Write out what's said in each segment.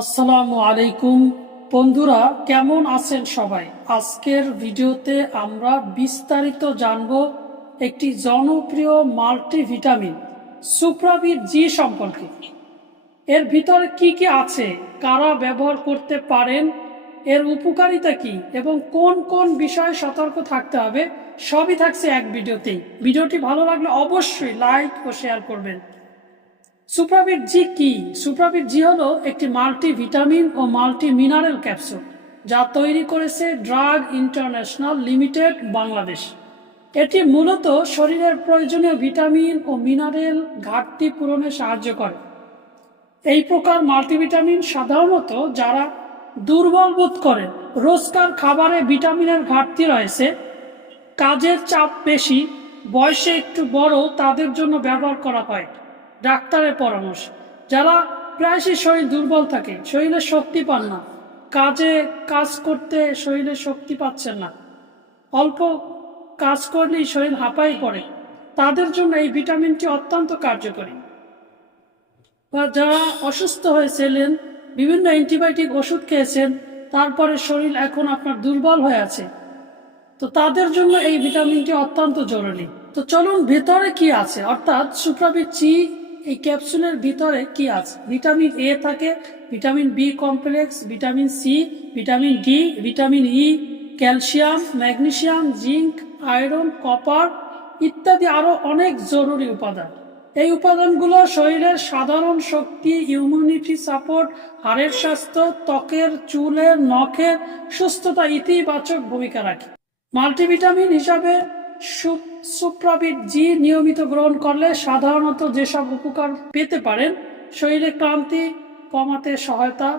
আসসালামু আলাইকুম। বন্ধুরা, কেমন আছেন সবাই? আজকের ভিডিওতে আমরা বিস্তারিত জানব একটি জনপ্রিয় মাল্টিভিটামিন সুপ্রাবির জি সম্পর্কে। এর ভিতরে কি কি আছে, কারা ব্যবহার করতে পারেন, এর উপকারিতা কি, এবং কোন কোন বিষয়ে সতর্ক থাকতে হবে, সবই থাকছে এক ভিডিওতেই। ভিডিওটি ভালো লাগলে অবশ্যই লাইক ও শেয়ার করবেন। সুপ্রাবিট জি কি? সুপ্রাবিট জি হলো একটি মাল্টি ভিটামিন ও মাল্টি মিনারেল ক্যাপসুল যা তৈরি করেছে ড্রাগ ইন্টারন্যাশনাল লিমিটেড বাংলাদেশ। এটি মূলত শরীরের প্রয়োজনীয় ভিটামিন ও মিনারেল ঘাটতি পূরণে সাহায্য করে। এই প্রকার মাল্টিভিটামিন সাধারণত যারা দুর্বল বোধ করেন, রোজকার খাবারে ভিটামিনের ঘাটতি রয়েছে, কাজের চাপ বেশি, বয়সে একটু বড়, তাদের জন্য ব্যবহার করা হয়। ডাক্তারের পরামর্শ। যারা প্রায়শই শরীর দুর্বল থাকে, শরীরে শক্তি পান না, কাজে কাজ করতে শরীরে শক্তি পাচ্ছেন না, অল্প কাজ করলেই শরীর হাঁপাই পড়ে, তাদের জন্য এই ভিটামিনটি অত্যন্ত কার্যকরী। বা যারা অসুস্থ হয়েছিলেন, বিভিন্ন অ্যান্টিবায়োটিক ওষুধ খেয়েছেন, তারপরে শরীর এখন আপনার দুর্বল হয়ে আছে, তো তাদের জন্য এই ভিটামিনটি অত্যন্ত জরুরি। তো চলুন ভেতরে কি আছে? অর্থাৎ সুপ্রাবিট চি এই ক্যাপসুলের ভিতরে কি আছে? ভিটামিন এ থাকে, vitamin B complex, vitamin C vitamin D vitamin E calcium magnesium zinc iron, copper ইত্যাদি আরও অনেক জরুরি উপাদান। এই উপাদানগুলো শরীরের সাধারণ শক্তি ইমিউনিটি সাপোর্ট হাড়ের স্বাস্থ্য, ত্বকের, চুলের, নখের সুস্থতা ইতিবাচক ভূমিকা রাখে। মাল্টিভিটামিন হিসাবে সুপ্রাবিট জি নিয়মিত গ্রহণ করলে সাধারণত যেসব উপকার পেতে পারেন, শরীরে ক্লান্তি কমাতে সহায়তা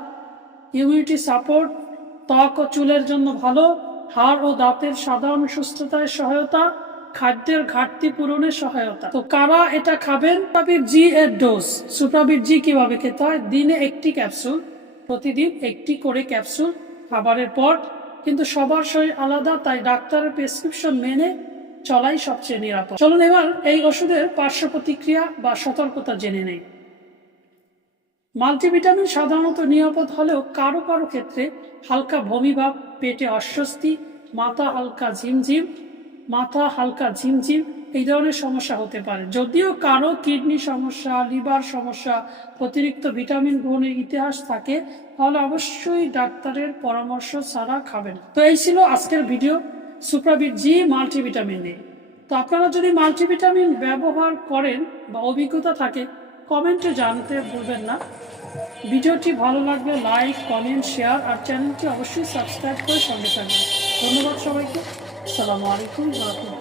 ইমিউনিটি সাপোর্ট ত্বক ও চুলের জন্য ভালো, হাড় ও দাঁতের সাধারণ সুস্থতায় সহায়তা, খাদ্যের ঘাটতি পূরণে সহায়তা। তো কারা এটা খাবেন? সুপ্রাবিট জি এর ডোজ সুপ্রাবিট জি কীভাবে খেতে হয়? দিনে একটি ক্যাপসুল প্রতিদিন একটি করে ক্যাপসুল খাবারের পর। কিন্তু সবার শরীর আলাদা, তাই ডাক্তারের প্রেসক্রিপশন মেনে চলাই সবচেয়ে নিরাপদ। চলুন এবার এই ওষুধের পার্শ্ব প্রতিক্রিয়া বা সতর্কতা জেনে নেই। মাল্টিভিটামিন সাধারণত নিরাপদ হলেও কারও কারও ক্ষেত্রে হালকা বমিভাব পেটে অস্বস্তি, মাথা হালকা ঝিমঝিম, মাথা হালকা ঝিমঝিম এই ধরনের সমস্যা হতে পারে। যদিও কারও কিডনি সমস্যা, লিভার সমস্যা, অতিরিক্ত ভিটামিন গ্রহণের ইতিহাস থাকে, তাহলে অবশ্যই ডাক্তারের পরামর্শ ছাড়া খাবেন তো এই ছিল আজকের ভিডিও। সুপ্রাবিট জি মাল্টিভিটামিন নেই তো আপনারা যদি মাল্টিভিটামিন ব্যবহার করেন বা অভিজ্ঞতা থাকে, কমেন্টে জানতে ভুলবেন না। ভিডিওটি ভালো লাগলে লাইক, কমেন্ট, শেয়ার আর চ্যানেলটি অবশ্যই সাবস্ক্রাইব করে সঙ্গে থাকবেন। ধন্যবাদ সবাইকে। আসসালামু আলাইকুম, রহমতুল্লাহ।